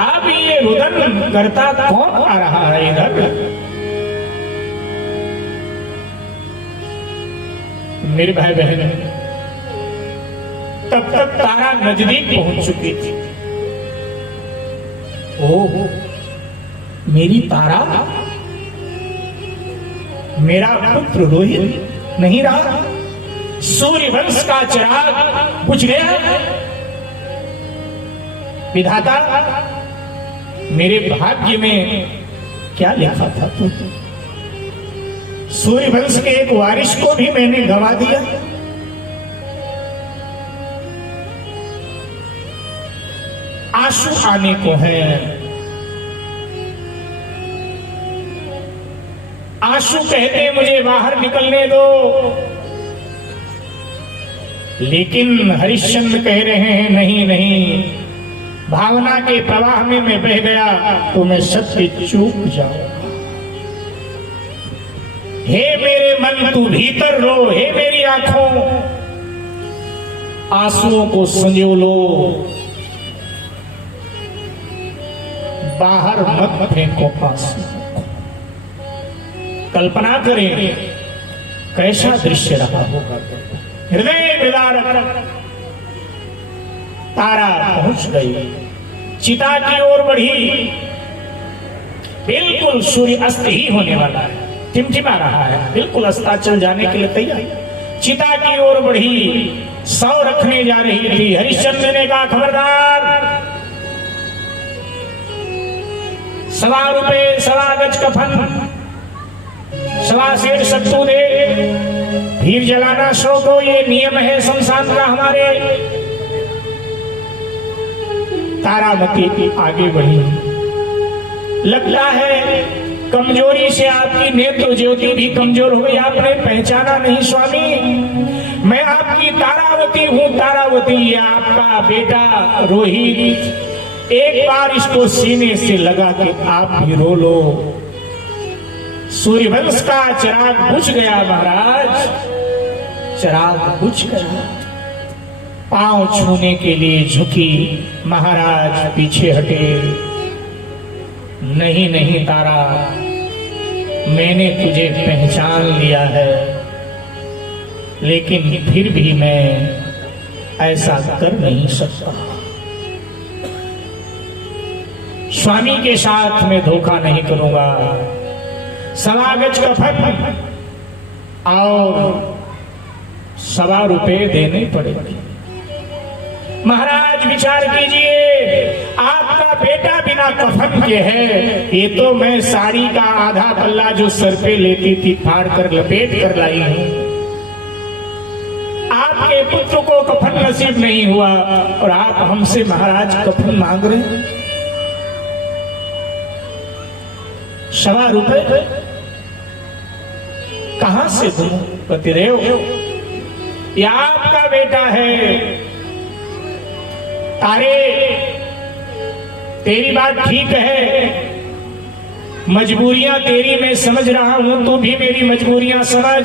अब ये रुदन करता कौन आ रहा है इधर? मेरे भाई बहन, तब तक तारा नजदीक पहुंच चुकी थी। ओह, मेरी तारा, मेरा पुत्र रोहित नहीं रहा, सूर्य वंश का चिराग बुझ गया। विधाता, मेरे भाग्य में क्या लिखा था तू? सूर्य वंश के एक वारिस को भी मैंने गंवा दिया। आंसू आने को है, आंसू कहते मुझे बाहर निकलने दो, लेकिन हरिश्चंद्र कह रहे हैं नहीं नहीं, भावना के प्रवाह में मैं बह गया तो मैं सत्य चूक जाऊंगा। हे मेरे मन तू भीतर रो, हे मेरी आंखों आंसुओं को संजो लो, बाहर मत फेंको आंसू। कल्पना करें कैसा दृश्य रहा होगा। हृदय विदारक तारा पहुंच गई, चिता की ओर बढ़ी। बिल्कुल सूर्य अस्त ही होने वाला है, टिमटिमा रहा है, बिल्कुल अस्ताचल जाने के लिए तैयार। चिता की ओर बढ़ी, सौ रखने जा रही थी। हरिश्चंद्र ने कहा खबरदार, 1.25 रुपए 1.25 गज कफन, 1.25 सेर सत्तू दे, भीड़ जलाना 100 को, ये नियम है शमशान का हमारे। तारामती आगे बढ़ी। लगता है कमजोरी से आपकी नेत्र ज्योति भी कमजोर हो गई, आपने पहचाना नहीं स्वामी, मैं आपकी तारावती हूँ। तारावती, ये आपका बेटा रोहित, एक बार इसको सीने से लगा के आप भी रो लो। सूर्यवंश का चिराग बुझ गया महाराज, चिराग बुझ गया। पांव छूने के लिए झुकी, महाराज पीछे हटे। नहीं नहीं तारा, मैंने तुझे पहचान लिया है, लेकिन फिर भी मैं ऐसा कर नहीं सकता। स्वामी के साथ मैं धोखा नहीं करूंगा। 1.25 गज कफन और 1.25 रुपए देने पड़ेंगे। महाराज विचार कीजिए, आपका बेटा बिना कफन के है, ये तो मैं साड़ी का आधा पल्ला जो सर पे लेती थी फाड़ कर लपेट कर लाई हूं। आपके पुत्र को कफन नसीब नहीं हुआ और आप हमसे महाराज कफन मांग रहे हैं। 1.25 रुपए कहां से दूं पतिदेव? ये आपका बेटा है। तारे, तेरी बात ठीक है, मजबूरियां तेरी मैं समझ रहा हूं, तू भी मेरी मजबूरियां समझ।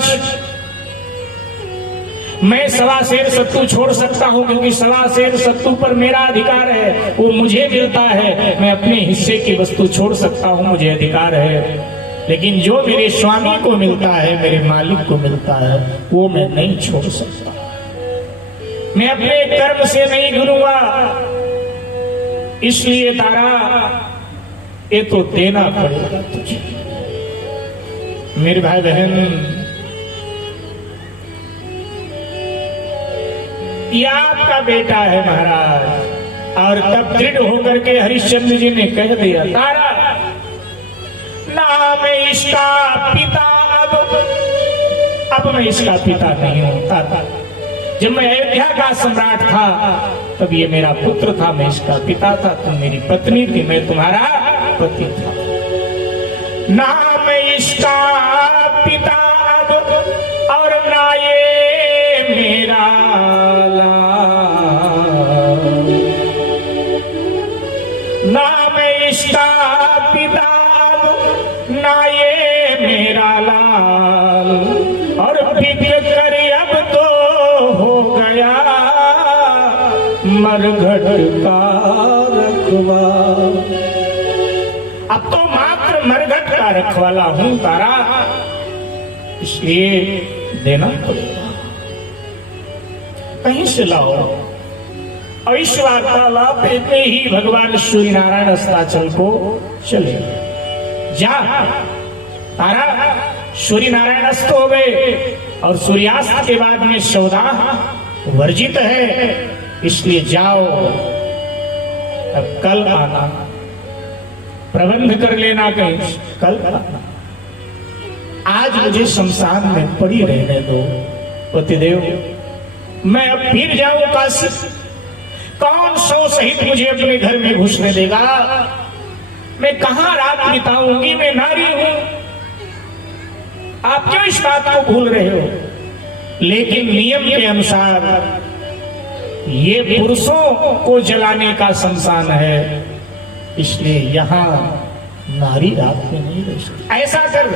मैं 1.25 सेर सत्तू छोड़ सकता हूं, क्योंकि 1.25 सेर सत्तू पर मेरा अधिकार है, वो मुझे मिलता है। मैं अपने हिस्से की वस्तु छोड़ सकता हूं, मुझे अधिकार है। लेकिन जो मेरे स्वामी को मिलता है, मेरे मालिक को मिलता है, वो मैं नहीं छोड़ सकता। मैं अपने कर्म से नहीं गिरूंगा। इसलिए तारा, ये तो देना पड़ेगा तुझे। मेरे भाई बहन, ये आपका बेटा है महाराज। और तब दृढ़ होकर के हरिश्चंद्र जी ने कह दिया, तारा, ना मैं इसका पिता, अब मैं इसका पिता नहीं हूं। जब मैं अयोध्या का सम्राट था तब ये मेरा पुत्र था, मैं इसका पिता था, तुम मेरी पत्नी थी, मैं तुम्हारा पति था। ना मैं इसका पिता अब, और ना ये मेरा लाल, ना मैं इसका पिता अब, ना ये मेरा लाल, और फिक्र कर अब तो हो गया मरघट का रखवा। अब तो मात्र मरघट का रखवाला हूं तारा, इसलिए देना पड़ेगा, कहीं से लाओ। और इस वार्तालाप में ही भगवान सूर्य नारायण अस्ताचल को चले। जा तारा, सूर्य नारायण अस्त हो गए और सूर्यास्त के बाद में सौदा वर्जित है, इसलिए जाओ, अब कल आना, प्रबंध कर लेना कहीं कल आना। आज मुझे शमशान में पड़ी रहने दो पतिदेव, मैं अब फिर जाऊं काशी, कौन सौ सहित मुझे अपने घर में घुसने देगा? मैं कहां रात बिताऊंगी? मैं नारी हूं, आप क्यों इस बात को भूल रहे हो? लेकिन नियम के अनुसार ये पुरुषों को जलाने का शमशान है, इसलिए यहां नारी रात में नहीं रह सकती। ऐसा कर,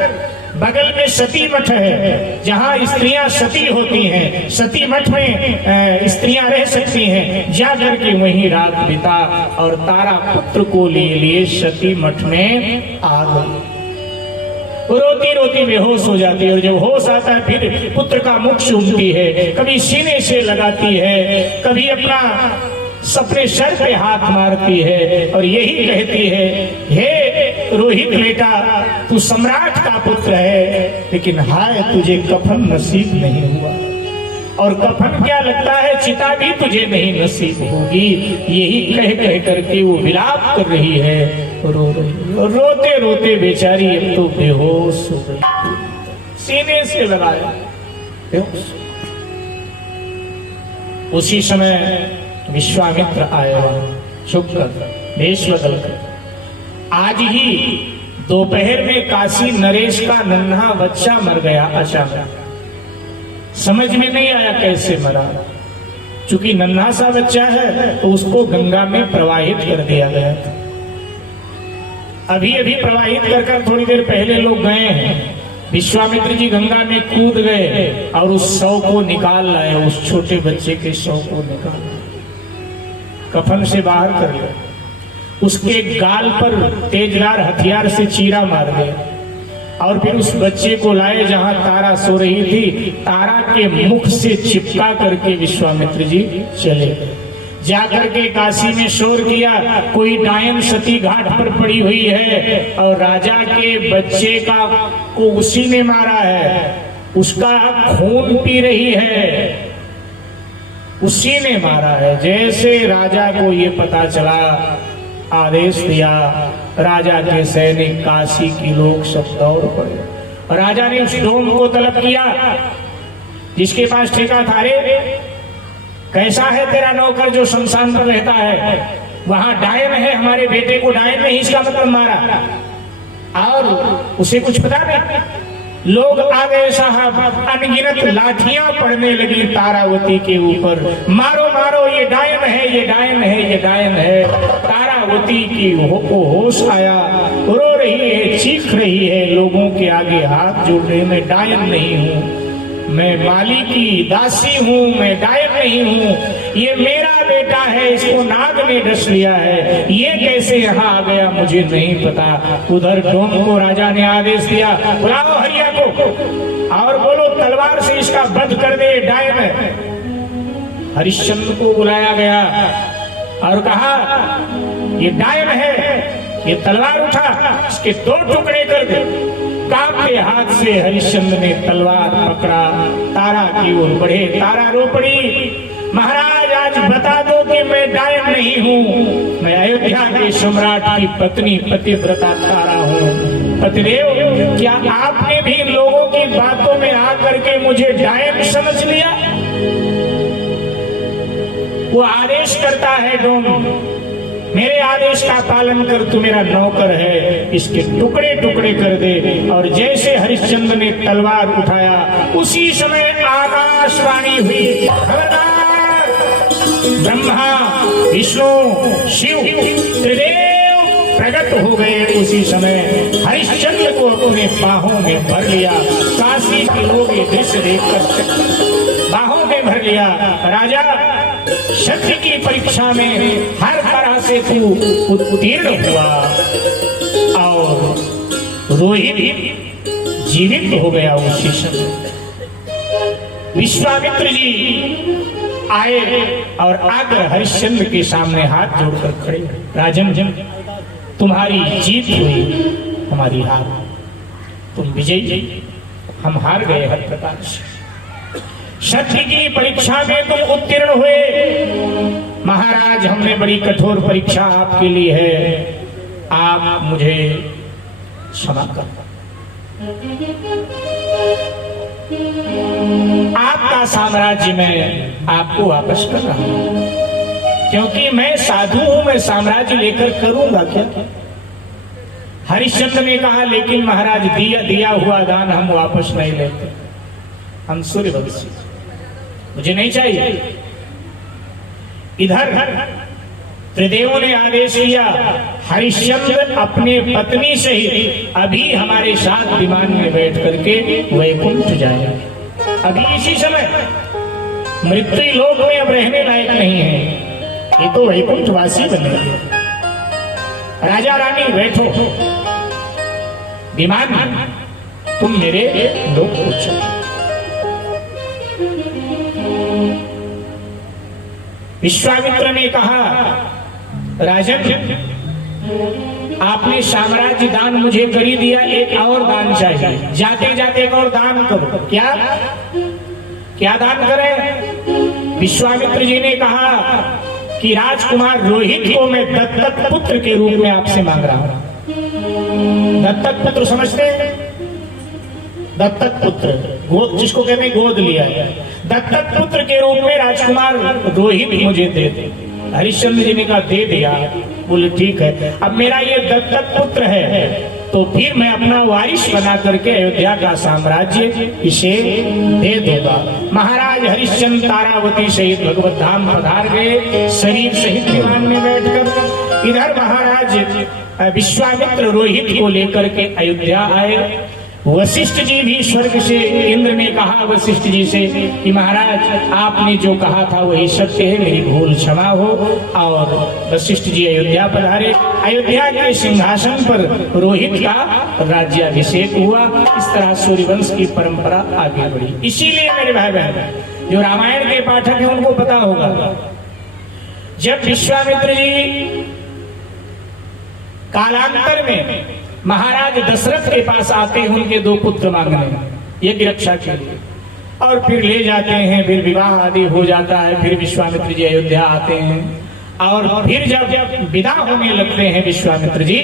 बगल में सती मठ है, जहां स्त्रियां सती होती हैं, सती मठ में स्त्रियां रह सकती हैं, जाकर के वहीं रात बिता। और तारा पुत्र को लिए सती मठ में आ गई। रोती रोती बेहोश हो जाती है, और जब होश आता है फिर पुत्र का मुख चूमती है, कभी सीने से लगाती है, कभी अपना सपने सर पे हाथ मारती है और यही कहती है, हे रोहित बेटा, तू सम्राट का पुत्र है, लेकिन हाय तुझे कफन नसीब नहीं हुआ। और कफन क्या लगता है, चिता भी तुझे नहीं नसीब होगी। यही कह कह करके वो विलाप कर रही है, रो रही है। रोते रोते बेचारी अब तो बेहोश हो गई, सीने से लगाया बेहोश। उसी समय विश्वामित्र आया, शुक्र देश बदल कर। आज ही दोपहर में काशी नरेश का नन्हा बच्चा मर गया अचानक। समझ में नहीं आया कैसे मरा, चूंकि नन्हा सा बच्चा है तो उसको गंगा में प्रवाहित कर दिया गया था। अभी अभी प्रवाहित कर थोड़ी देर पहले लोग गए हैं, विश्वामित्र जी गंगा में कूद गए और उस शव को निकाल लाए, उस छोटे बच्चे के शव को निकाल लाए, कफन से बाहर कर लिया, उसके गाल पर तेजदार हथियार से चीरा मार दिया, और फिर उस बच्चे को लाए जहां तारा सो रही थी, तारा के मुख से चिपका करके विश्वामित्र जी चले गए। जाकर के काशी में शोर किया, कोई डायन सती घाट पर पड़ी हुई है और राजा के बच्चे को उसी ने मारा है, उसका खून पी रही है, उसी ने मारा है। जैसे राजा को ये पता चला, आदेश दिया, राजा के सैनिक काशी की लोग सब दौड़ पड़े। राजा ने उस डोम को तलब किया जिसके पास ठेका था, रे कैसा है तेरा नौकर जो शमशान पर रहता है, वहां डायन है, हमारे बेटे को डायन ने इसका मतलब मारा, और उसे कुछ पता नहीं। लोग आ गए साहब, अनगिनत लाठियां पड़ने लगी तारावती के ऊपर, मारो मारो, ये डायन है, ये डायन है, ये डायन है। तारावती की होश आया, रो रही है, चीख रही है, लोगों के आगे हाथ जोड़ रही, मैं डायन नहीं हूँ, मैं माली की दासी हूँ, मैं डायन नहीं हूँ, ये मेरा बेटा है, इसको नाग ने डस लिया है, ये कैसे यहाँ आ गया मुझे नहीं पता। उधर डोम को राजा ने आदेश दिया, बुलाओ हरिया को और बोलो तलवार से इसका वध कर दे, डायन है। हरिश्चंद्र को बुलाया गया और कहा, ये डायन है, ये तलवार उठा, इसके 2 टुकड़े कर दे। कांपते हाथ से हरिश्चंद्र ने तलवार पकड़ा, तारा की ओर बढ़े। तारा रो पड़ी, महाराज आज बता दो कि मैं डायन नहीं हूँ, मैं अयोध्या के सम्राट की पत्नी पतिव्रता तारा हूँ। पतिदेव, क्या आपने भी लोगों की बातों में आकर के मुझे डायन समझ लिया? वो आदेश करता है, डोम मेरे आदेश का पालन कर, तू मेरा नौकर है, इसके टुकड़े टुकड़े कर दे। और जैसे हरिश्चंद्र ने तलवार उठाया, उसी समय आकाशवाणी हुई, खबरदार, ब्रह्मा विष्णु शिव त्रिदेव प्रकट हो गए। उसी समय हरिश्चंद्र को अपने बाहों में भर लिया। काशी के लोग ये दृश्य देखकर बाहों में भर लिया। राजा, शक्ति की परीक्षा में हर तरह से तू उत्तीर्ण हुआ, और रोहित जीवित हो गया उसी समय। विश्वामित्र जी आए और आकर हरिश्चंद्र के सामने हाथ जोड़कर खड़े, राजन तुम्हारी जीत हुई, हमारी हार, तुम विजयी, हम हार गए हर प्रकार से। सत्य की परीक्षा में तुम उत्तीर्ण हुए, महाराज हमने बड़ी कठोर परीक्षा आपके लिए है, आप मुझे क्षमा कर, आपका साम्राज्य मैं आपको वापस कर रहा हूं, क्योंकि मैं साधु हूं, मैं साम्राज्य लेकर करूंगा क्या। हरिश्चंद्र ने कहा लेकिन महाराज दिया हुआ दान हम वापस नहीं लेते, हम सूर्यवंशी, मुझे नहीं चाहिए। इधर त्रिदेवों ने आदेश किया हरिश्चंद्र अपने पत्नी सहित अभी हमारे साथ विमान में बैठ करके वैकुंठ जाए, अभी इसी समय, मृत्यु लोक में अब रहने लायक नहीं है, ये तो वैकुंठवासी बनेंगे। राजा रानी बैठो, विमान तुम मेरे लोक को चलो। विश्वामित्र ने कहा राजन आपने साम्राज्य दान मुझे कर ही दिया, एक और दान चाहिए, जाते जाते एक और दान करो। क्या क्या दान करें? विश्वामित्र जी ने कहा कि राजकुमार रोहित को मैं दत्तक पुत्र के रूप में आपसे मांग रहा हूं। दत्तक पुत्र समझते हैं? दत्तक पुत्र, गोद जिसको कहते हैं गोद लिया, दत्तक पुत्र के रूप में राजकुमार रोहित मुझे दे दे। हरिश्चंद्र जी ने कहा दे दिया, बोले ठीक है, अब मेरा ये दत्तक पुत्र है तो फिर मैं अपना वारिस बना करके अयोध्या का साम्राज्य इसे दे दूंगा। महाराज हरिश्चंद्र तारावती सहित भगवत धाम पधार गए, शरीर सहित विमान में बैठकर। इधर महाराज विश्वामित्र रोहित को लेकर के अयोध्या आए। वशिष्ठ जी भी स्वर्ग से, इंद्र ने कहा वशिष्ठ जी से कि महाराज आपने जो कहा था वही सत्य है, मेरी भूल क्षमा हो। और वशिष्ठ जी अयोध्या पधारे। अयोध्या के सिंहासन पर रोहित का राज्याभिषेक हुआ। इस तरह सूर्यवंश की परंपरा आगे बढ़ी। इसीलिए मेरे भाई बहन जो रामायण के पाठक हैं उनको पता होगा, जब विश्वामित्र जी कालांतर में महाराज दशरथ के पास आते हैं उनके दो पुत्र मांगने यज्ञ रक्षा के लिए, और फिर ले जाते हैं, फिर विवाह आदि हो जाता है, फिर विश्वामित्र जी अयोध्या आते हैं, और फिर जब विदा होने लगते हैं विश्वामित्र जी,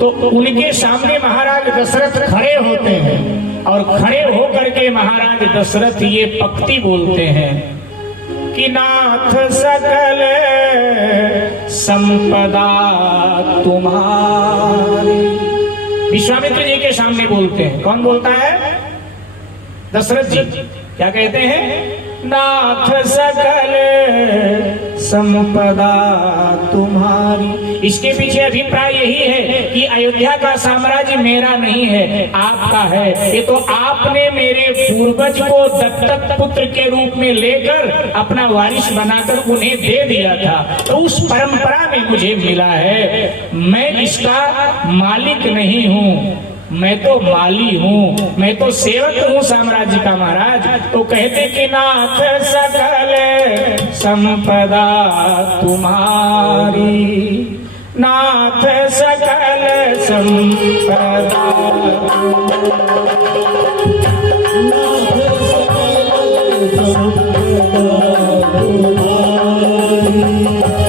तो उनके सामने महाराज दशरथ खड़े होते हैं, और खड़े होकर के महाराज दशरथ ये पंक्ति बोलते हैं कि नाथ सकल संपदा तुम्हारी। विश्वामित्र जी के सामने बोलते हैं। कौन बोलता है? दशरथ जी। क्या कहते हैं? नाथ सकल संपदा तुम्हारी। इसके पीछे अभिप्राय यही है कि अयोध्या का साम्राज्य मेरा नहीं है, आपका है। ये तो आपने मेरे पूर्वज को दत्तक पुत्र के रूप में लेकर अपना वारिस बनाकर उन्हें दे दिया था, तो उस परंपरा में मुझे मिला है। मैं इसका मालिक नहीं हूँ, मैं तो माली हूँ, मैं तो सेवक हूँ साम्राज्य का महाराज। तो कहते कि नाथ सकल संपदा तुम्हारी, नाथ सकल संपदा,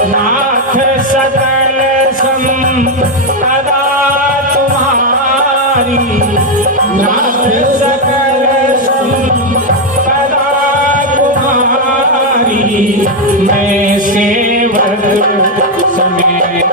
नाथ सकल संपदा तुम्हारी, नाथ सकल संपदा तुम्हारी। मैं सेवक समेत